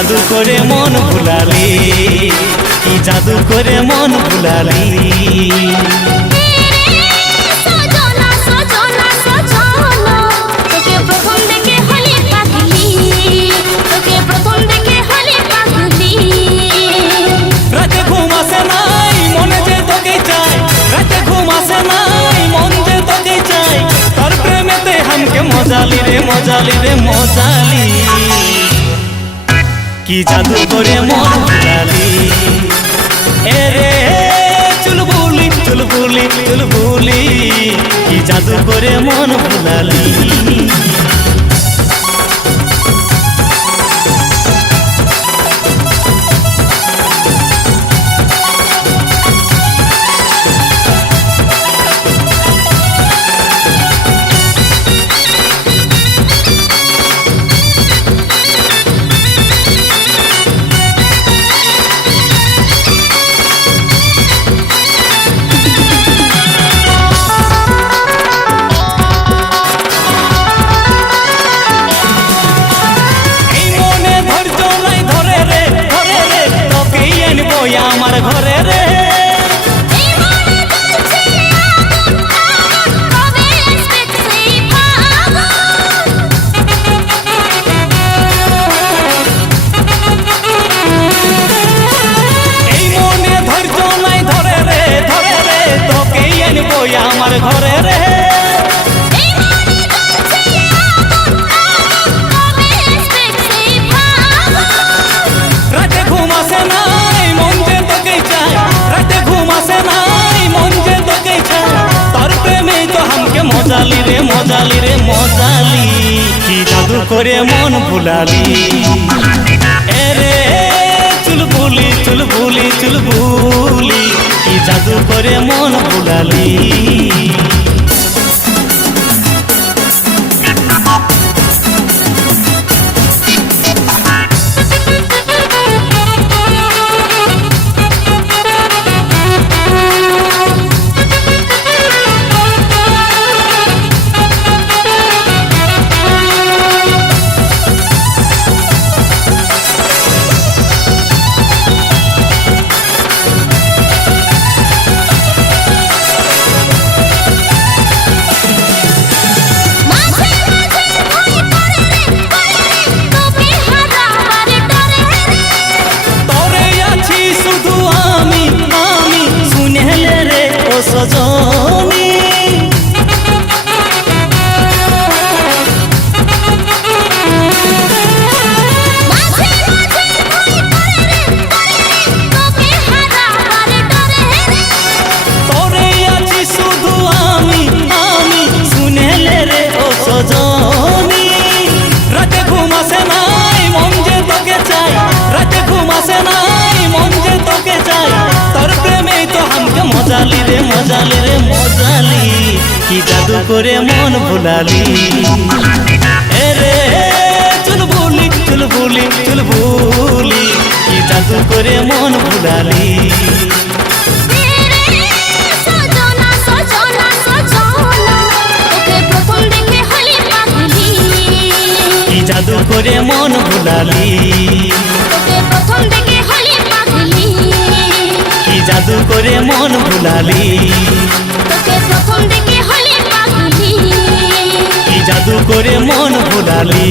জাদু করে মন ভুলালি, কি জাদু করে মন ভুলালি। রাতে ঘুম আসে নাই মনে যে তোকে চাই, রাতে ঘুম আসে নাই মন যে তোকে চাই, তোর প্রেমেতে হামকে মজালি রে মজালি রে মজালি, কি জাদু করে মন ভুলালি। এরে চুলবুলি চুলবুলি চুলবুলি, কি জাদু করে মন ভুলালি। আমার ঘরে রে এই মনে ধৈর্য নাই ধরে রে ধরে রে, তোকে আনবো আমার ঘরে রে। রাতে ঘুম আসে নাই মন যে তোকে চাই, রাতে ঘুম আসে নাই মন যে তোকে চাই, তোর প্রেমে তো হামকে মজালি রে মজালি রে মজালি, কি জাদু করে মন ভুলালি। এরে চুলবুলি চুলবুলি চুলবুলি, কি জাদু করে মন ভুলালি। সজনী তোরে আছি শুধু আমি আমি, শুনেলে রে ও সজনী। রাতে ঘুম আসে নাই মন যে তোকে চাই, রাতে ঘুম আসে নাই মন যে তোকে চাই, তোর প্রেমে তো হামকে মজালি রে মজালি রে মজালি, কি জাদু করে মন ভুলালি। এরে চুলবুলি চুলবুলি চুলবুলি, কি জাদু করে মন ভুলালি। কি জাদু করে মন ভুলালি, কি জাদু করে মন ভুলালি, কি জাদু করে মন ভুলালি।